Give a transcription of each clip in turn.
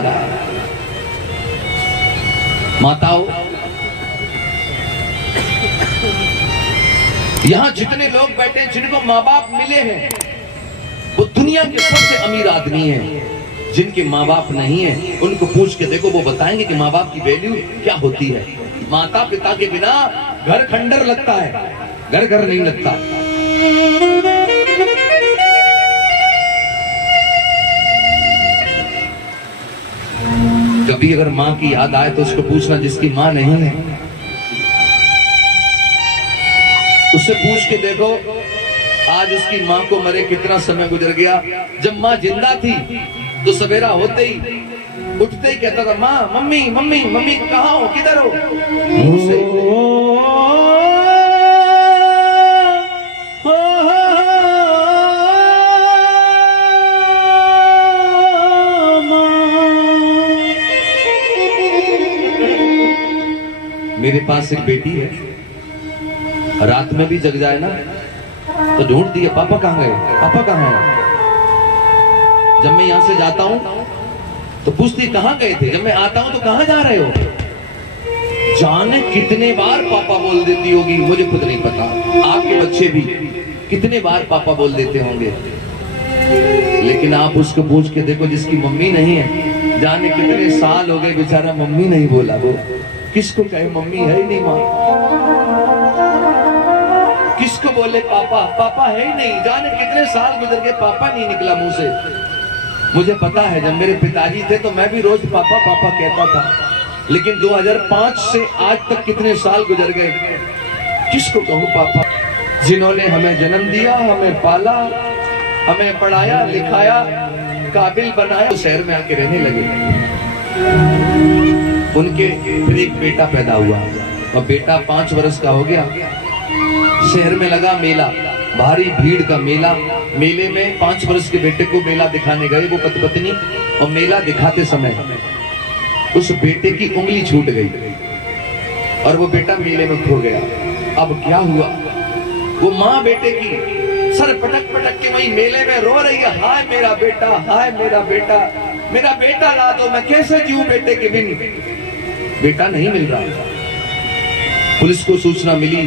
जा रहा है। माताओं, यहां जितने लोग बैठे जिनको माँ बाप मिले हैं वो दुनिया के सबसे अमीर आदमी हैं। जिनके माँ बाप नहीं है उनको पूछ के देखो, वो बताएंगे कि माँ बाप की वैल्यू क्या होती है। माता पिता के बिना घर खंडर लगता है, घर घर नहीं लगता। कभी अगर माँ की याद आए तो उसको पूछना, जिसकी माँ नहीं है उससे पूछ के देखो आज उसकी माँ को मरे कितना समय गुजर गया। जब माँ जिंदा थी तो सवेरा होते ही उठते ही कहता था, माँ, मम्मी मम्मी मम्मी, कहाँ हो, किधर हो? मुंह से मेरे पास एक बेटी है, रात में भी जग जाए ना तो ढूंढती है, पापा कहाँ गए, पापा कहाँ है। जब मैं यहां से जाता हूं तो पूछती कहां गए थे, जब मैं आता हूं तो कहां जा रहे हो। जाने कितने बार पापा बोल देती होगी, मुझे खुद नहीं पता। आपके बच्चे भी कितने बार पापा बोल देते होंगे, लेकिन आप उसको पूछ के देखो जिसकी मम्मी नहीं है, जाने कितने साल हो गए बेचारा मम्मी नहीं बोला। वो किसको कहे मम्मी है ही नहीं, माँ किसको बोले पापा, पापा है ही नहीं। जाने कितने साल गुजर गए, पापा नहीं निकला मुंह से। मुझे पता है जब मेरे पिताजी थे तो मैं भी रोज पापा पापा कहता था, लेकिन 2005 से आज तक कितने साल गुजर गए, किसको कहूँ पापा। जिन्होंने हमें जन्म दिया, हमें पाला, हमें पढ़ाया लिखाया, काबिल बनाया, तो शहर में आके रहने लगे। उनके फिर एक बेटा पैदा हुआ और बेटा 5 वर्ष का हो गया। शहर में लगा मेला, भारी भीड़ का मेला। मेले में 5 वर्ष के बेटे को मेला दिखाने गए वो पति पत्नी, और मेला दिखाते समय उस बेटे की उंगली छूट गई और वो बेटा मेले में खो गया। अब क्या हुआ, वो माँ बेटे की सर पटक पटक के वही मेले में रो रही है, हाय मेरा बेटा, हाय मेरा बेटा, मेरा बेटा ला दो, मैं कैसे जीऊं बेटे के बिन। बेटा नहीं मिल रहा। पुलिस को सूचना मिली,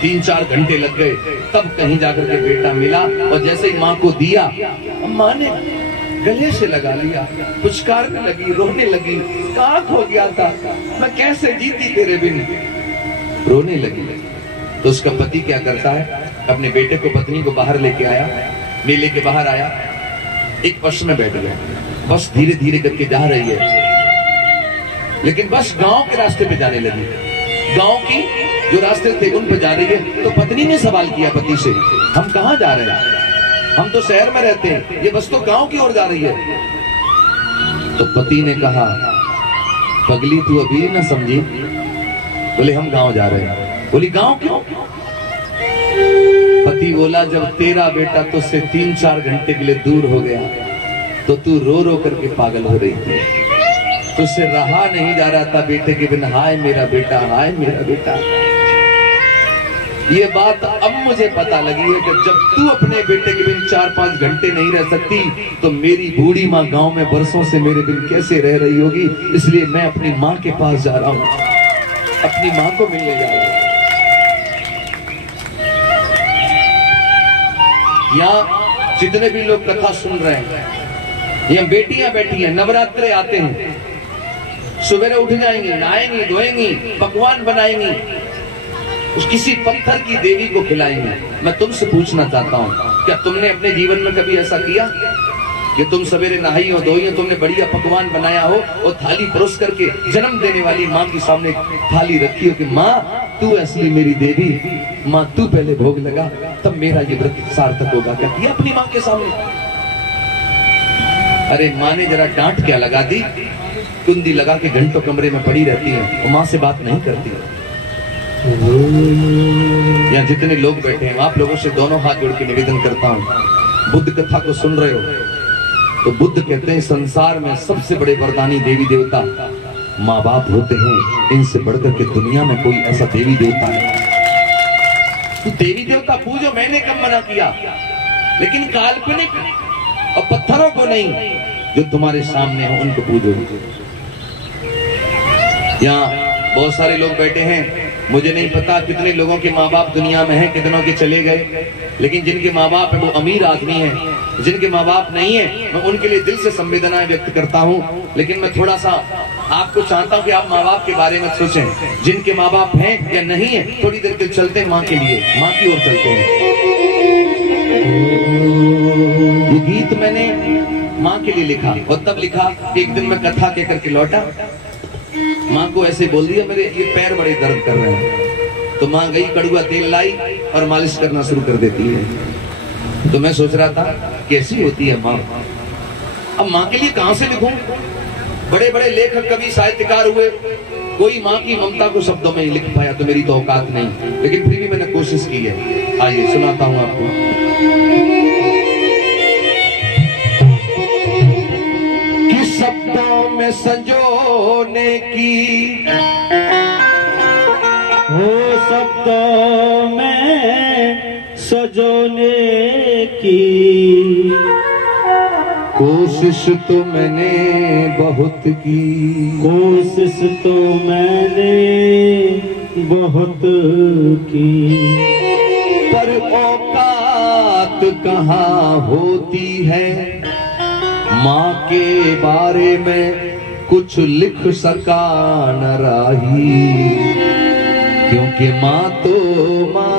3-4 घंटे लग गए, तब कहीं जाकर के बेटा मिला। और जैसे ही माँ को दिया, माँ ने गले से लगा लिया, पुचकारने लगी, रोने लगी, कहाँ खो गया था, मैं कैसे जीती तेरे बिन, रोने लगी। तो उसका पति क्या करता है, अपने बेटे को पत्नी को बाहर लेके आया, मेले के बाहर आया, एक बस में बैठ गया। बस धीरे धीरे करके जा रही है, लेकिन बस गांव के रास्ते पे जाने लगी। गांव की जो रास्ते थे उन पे जा रही है। तो पत्नी ने सवाल किया पति से, हम कहाँ जा रहे हैं, हम तो शहर में रहते हैं, ये बस तो गांव की ओर जा रही है। तो पति ने कहा, पगली तू अभी ना समझी। बोले हम गांव जा रहे हैं। बोली गांव क्यों? पति बोला, जब तेरा बेटा तुझसे 3-4 घंटे के लिए दूर हो गया तो तू रो रो करके पागल हो रही थी, तुझसे रहा नहीं जा रहा था बेटे के बिन, हाय मेरा बेटा, हाय मेरा बेटा। ये बात अब मुझे पता लगी है कि जब तू अपने बेटे के बिन 4-5 घंटे नहीं रह सकती तो मेरी बूढ़ी माँ गांव में बरसों से मेरे बिन कैसे रह रही होगी। इसलिए मैं अपनी माँ के पास जा रहा हूँ, अपनी माँ को मिलने जा रहा हूँ। यहाँ जितने भी लोग कथा सुन रहे हैं, यहाँ बेटियां बैठी हैं, नवरात्रे आते हैं, सुबह उठ जाएंगी, नहाएंगी, धोएंगी, पकवान बनाएंगी, उस किसी पत्थर की देवी को खिलाएंगे। मैं तुमसे पूछना चाहता हूँ, क्या तुमने अपने जीवन में कभी ऐसा किया कि तुम सवेरे नहाई हो, धोई हो, तुमने बढ़िया पकवान बनाया हो और थाली परोस करके जन्म देने वाली माँ के सामने थाली रखी हो कि माँ तू असली मेरी देवी, माँ तू पहले भोग लगा तब मेरा ये व्रत सार्थक होगा। क्या किया अपनी माँ के सामने? अरे माँ ने जरा डांट क्या लगा दी, कुंडी लगा के घंटों कमरे में पड़ी रहती है और माँ से बात नहीं करती है। यहाँ जितने लोग बैठे हैं आप लोगों से दोनों हाथ जोड़ के निवेदन करता हूँ, बुद्ध कथा को सुन रहे हो तो बुद्ध कहते हैं संसार में सबसे बड़े वरदानी देवी देवता माँ बाप होते हैं, इनसे बढ़कर के दुनिया में कोई ऐसा देवी देवता नहीं। तो देवी देवता पूजो, मैंने कब मना किया, लेकिन काल्पनिक और पत्थरों को नहीं, जो तुम्हारे सामने हो उनको पूजो। यहाँ बहुत सारे लोग बैठे हैं, मुझे नहीं पता कितने लोगों के माँ बाप दुनिया में हैं, कितनों के चले गए, लेकिन जिनके माँ बाप है वो अमीर आदमी हैं, जिनके माँ बाप नहीं है मैं उनके लिए दिल से संवेदनाएं व्यक्त करता हूँ। लेकिन मैं थोड़ा सा आपको चाहता हूँ कि आप माँ बाप के बारे में सोचें, जिनके माँ बाप हैं या नहीं है, थोड़ी देर के चलते हैं माँ के लिए, माँ की ओर चलते हैं। ये गीत मैंने माँ के लिए लिखा और तब लिखा, एक दिन मैं कथा कह करके लौटा, माँ को ऐसे बोल दिया मेरे ये पैर बड़े दर्द कर रहे हैं, तो माँ गई कड़ुआ तेल लाई और मालिश करना शुरू कर देती है। तो मैं सोच रहा था कैसी होती है माँ, अब माँ के लिए कहां से लिखूं? बड़े बड़े लेखक कवि साहित्यकार हुए, कोई माँ की ममता को शब्दों में लिख पाया तो मेरी तो औकात नहीं, लेकिन फिर भी मैंने कोशिश की है। आइए सुनाता हूं आपको। कि शब्दों में संजोने की, हो शब्दों में सजोने की, कोशिश तो मैंने बहुत की, कोशिश तो मैंने बहुत की, पर औकात कहाँ होती है माँ के बारे में कुछ लिख सका न राही, क्योंकि माँ तो माँ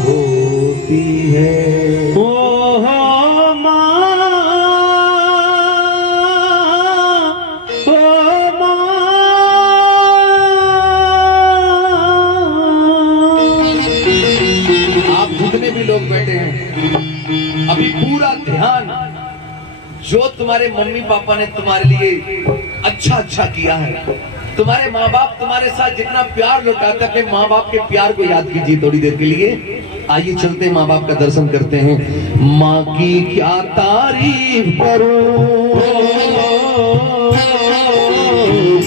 होती है। लोग बैठे हैं, अभी पूरा ध्यान जो तुम्हारे मम्मी पापा ने तुम्हारे लिए अच्छा अच्छा किया है, तुम्हारे माँ बाप तुम्हारे साथ जितना प्यार लुटाते, अपने माँ बाप के प्यार को याद कीजिए थोड़ी देर के लिए। आइए चलते हैं, माँ बाप का दर्शन करते हैं। माँ की क्या तारीफ करूं,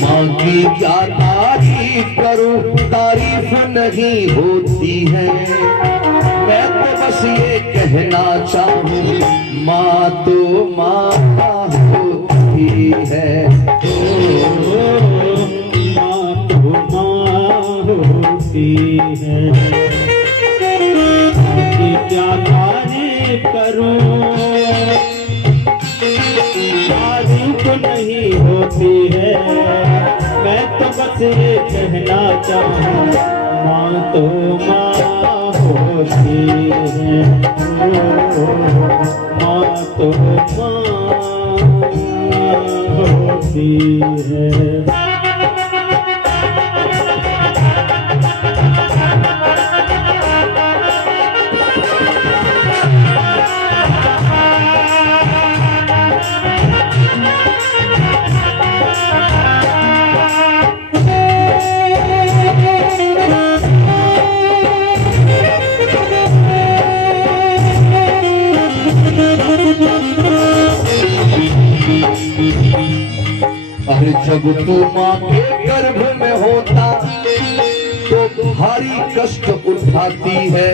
माँ की क्या तारीफ करूं, तारीफ नहीं होती है। मैं तो बस ये कहना चाहूं, माँ तो माँ होती है। माँ तो माँ होती है। माँ की क्या तारीफ करूं, तारीफ नहीं होती है। मैं तो बस ये कहना चाहूं, माँ तो माँ होती है। माँ तो माँ होती है। अरे जब तू माँ के गर्भ में होता तो भारी कष्ट उठाती है,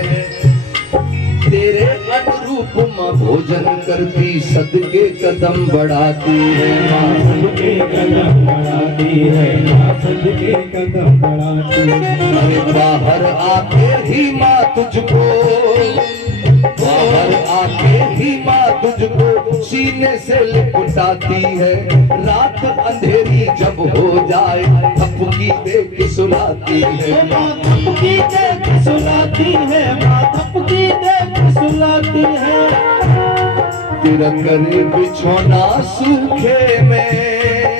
तेरे अनुरूप माँ भोजन करती, सदके कदम बढ़ाती है। माँ सदके कदम बढ़ाती है, माँ सदके कदम बढ़ाती है। अरे बाहर आके ही माँ तुझको, बाहर आके ही माँ तुझको सीने से लिपटाती है। रात अंधेरी जब हो जाए थपकी दे के सुलाती है। माँ थपकी दे के सुलाती है, माँ थपकी दे के सुलाती है। तेरा करे बिछौना सूखे में,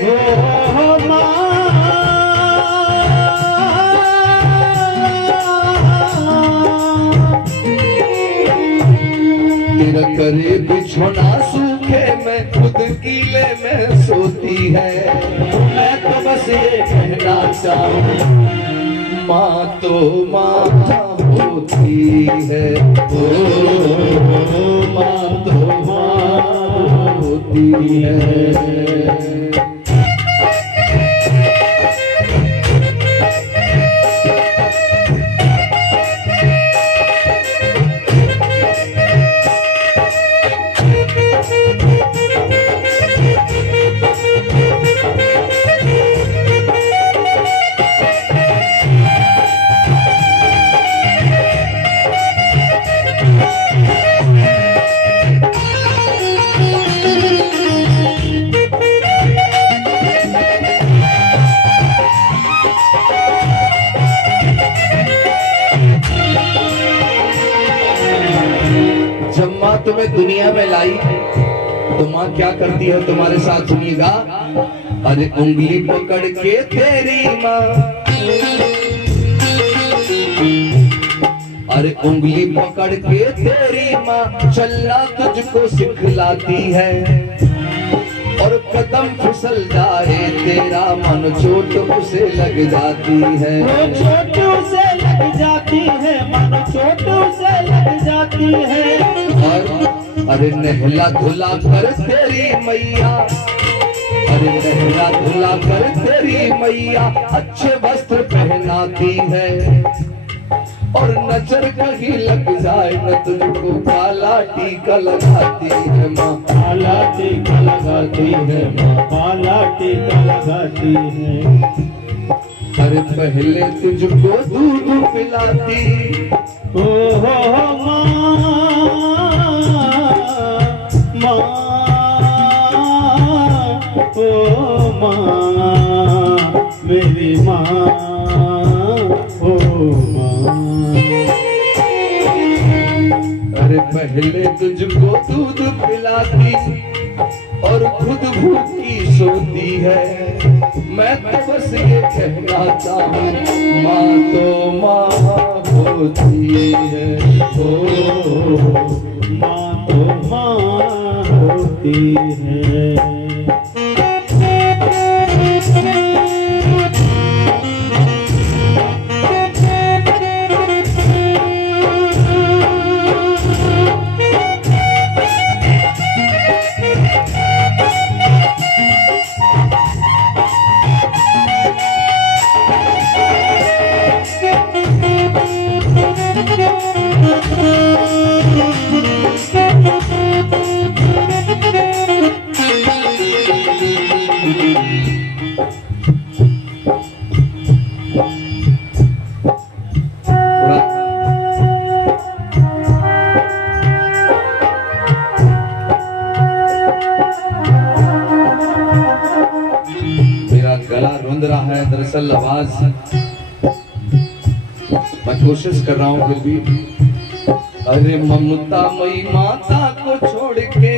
ओ माँ तेरा करे बिछौना सूखे में, खुद कीले में सोती है। मैं तो बस ये कहना चाहूं, माँ तो माँ होती है। ओ माँ तो माँ होती है। दुनिया में लाई तो माँ क्या करती है तुम्हारे साथ सुनिएगा। अरे उंगली पकड़ के तेरी माँ, अरे उंगली पकड़ के तेरी माँ चलना तुझको सिखलाती है, और कदम फिसल जाए तेरा मन चोट उसे लग जाती है। वो चोट उसे लग जाती है, मन चोट उसे लग जाती है। और अरे नहला धुला कर तेरी मैया, अरे नहला धुला कर तेरी मैया अच्छे वस्त्र पहनाती है, और नजर कहीं लग जाए न तुझको काला टीका लगाती है माँ। काला टीका लगाती है माँ, काला टीका लगाती है। अरे पहले तुझको दूध पिलाती, ओ हो माँ, माँ, ओ माँ, मेरी माँ, ओ माँ। अरे पहले तुझको दूध पिलाती और खुद भूखी सोती है। मैं तो बस ये कहना चाहूँ माँ तो माँ होती है, ओ माँ तो माँ होती है। गला रुंध रहा है दरअसल आवाज, मैं कोशिश कर रहा हूँ फिर भी। अरे ममता मई माता को छोड़ के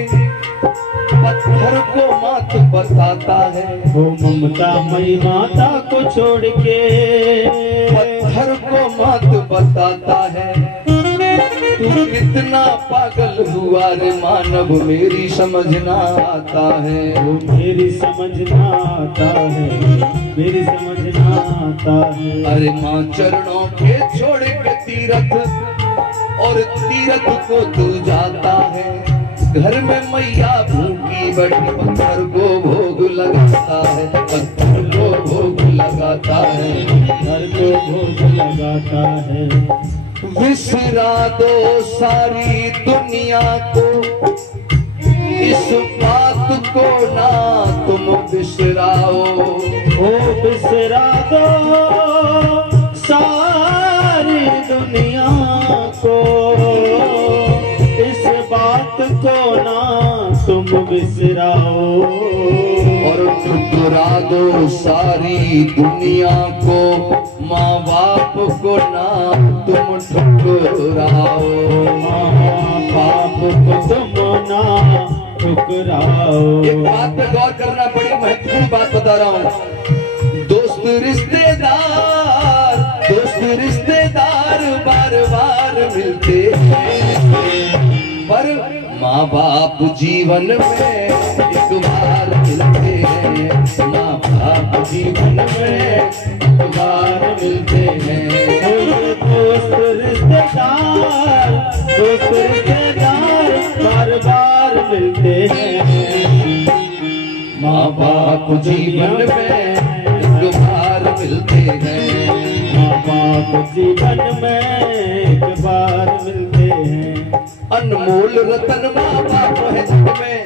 पत्थर को मात बताता है, वो ममता मई माता को छोड़ के पत्थर को मात बताता है। तू कितना पागल हुआ रे मानव मेरी समझना आता है, वो मेरी समझना आता है, मेरी समझना आता है। अरे माँ चरणों के छोड़ के तीरथ, और तीरथ को तू जाता है। घर में मैया भूखी बैठी पत्थर को भोग लगाता है, पत्थर को भोग लगाता है, पत्थर को भोग लगाता है। विसरा दो सारी दुनिया को, इस बात को ना तुम बिसराओ। ओ बिसरा दो सारी दुनिया को, इस बात को ना तुम बिसराओ। और ठुकरा दो सारी दुनिया को, माँ बाप को ना तुम ठुकराओ। माँ बाप को तुम ना ठुकराओ। एक बात पे गौर करना, बड़ी महत्वपूर्ण बात बता रहा हूँ। दोस्त रिश्तेदार, दोस्त रिश्तेदार बार बार मिलते हैं, पर माँ बाप जीवन में एक बार मिलते हैं। माँ बाप जीवन में एक बार मिलते हैं। दोस्त रिश्तेदार, दोस्त रिश्तेदार बार बार मिलते हैं। माँ बाप जीवन में एक बार मिलते हैं। माँ बाप जीवन में एक बार मिलते हैं। अनमोल रतन माँ बाप है जग में,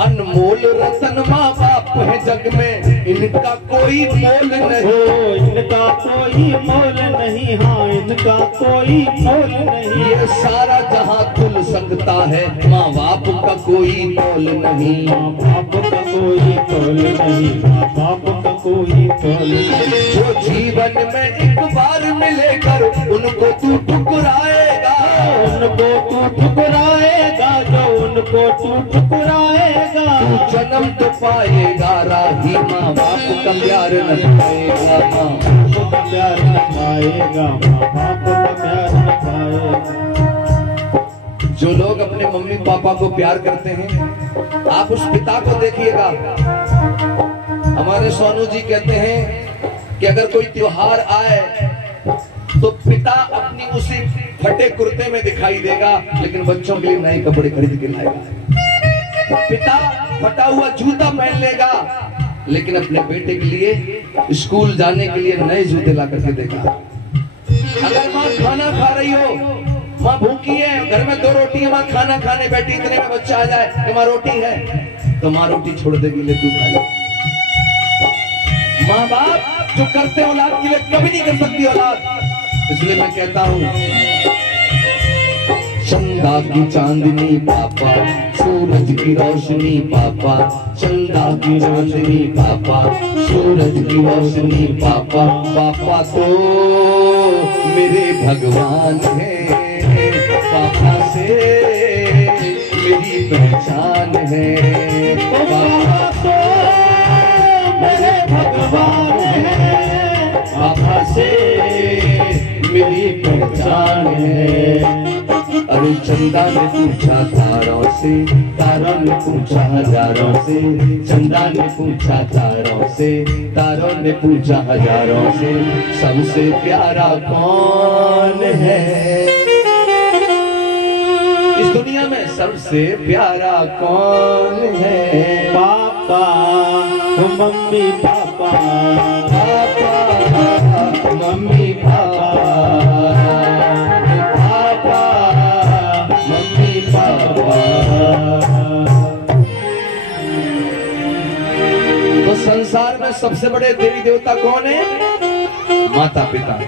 अनमोल रतन माँ बाप है जग में, इनका कोई मोल नहीं। ओ इनका कोई मोल नहीं, हाँ इनका कोई मोल नहीं। ये सारा जहां तुल सकता है, माँ बाप का कोई मोल नहीं। माँ बाप का कोई मोल नहीं, माँ बाप का कोई मोल नहीं। जो जीवन में एक बार मिलेकर उनको तू ठुकराएगा, उनको तू ठुकराएगा, जो को तू ठुकराएगा। तू जन्म तो पाएगा राही, माँ बाप का प्यार न पाएगा, माँ बाप का प्यार न पाएगा, माँ बाप का प्यार न पाएगा। जो लोग अपने मम्मी पापा को प्यार करते हैं, आप उस पिता को देखिएगा। हमारे सोनू जी कहते हैं कि अगर कोई त्योहार आए तो पिता अपनी उसी फटे कुर्ते में दिखाई देगा, लेकिन बच्चों के लिए नए कपड़े खरीद के लाएगा। पिता फटा हुआ जूता पहन लेगा, लेकिन अपने बेटे के लिए स्कूल जाने के लिए नए जूते ला करके देगा। अगर माँ खाना खा रही हो, माँ भूखी है, घर में 2 रोटी है, माँ खाना खाने बैठी, इतने में बच्चा आ जाए कि माँ रोटी है, तो माँ रोटी छोड़ देगी, ले तू खा ले। माँ बाप जो करते औलाद के लिए कभी नहीं कर सकती औलाद। इसलिए मैं कहता हूँ, चंदा की चांदनी पापा, सूरज की रोशनी पापा, चंदा की चांदनी पापा, सूरज की रोशनी पापा। पापा तो मेरे भगवान है, पापा से मेरी पहचान है। पापा तो मेरे भगवान है, पापा से मेरी पहचान है। अरे चंदा ने पूछा तारों से, तारों ने पूछा हजारों से, चंदा ने पूछा तारों से, तारों ने पूछा हजारों से, सबसे प्यारा कौन है इस दुनिया में, सबसे प्यारा कौन है? Papa mummy papa, papa mummy papa, papa mummy papa. तो संसार में सबसे बड़े देवी देवता कौन है? माता पिता।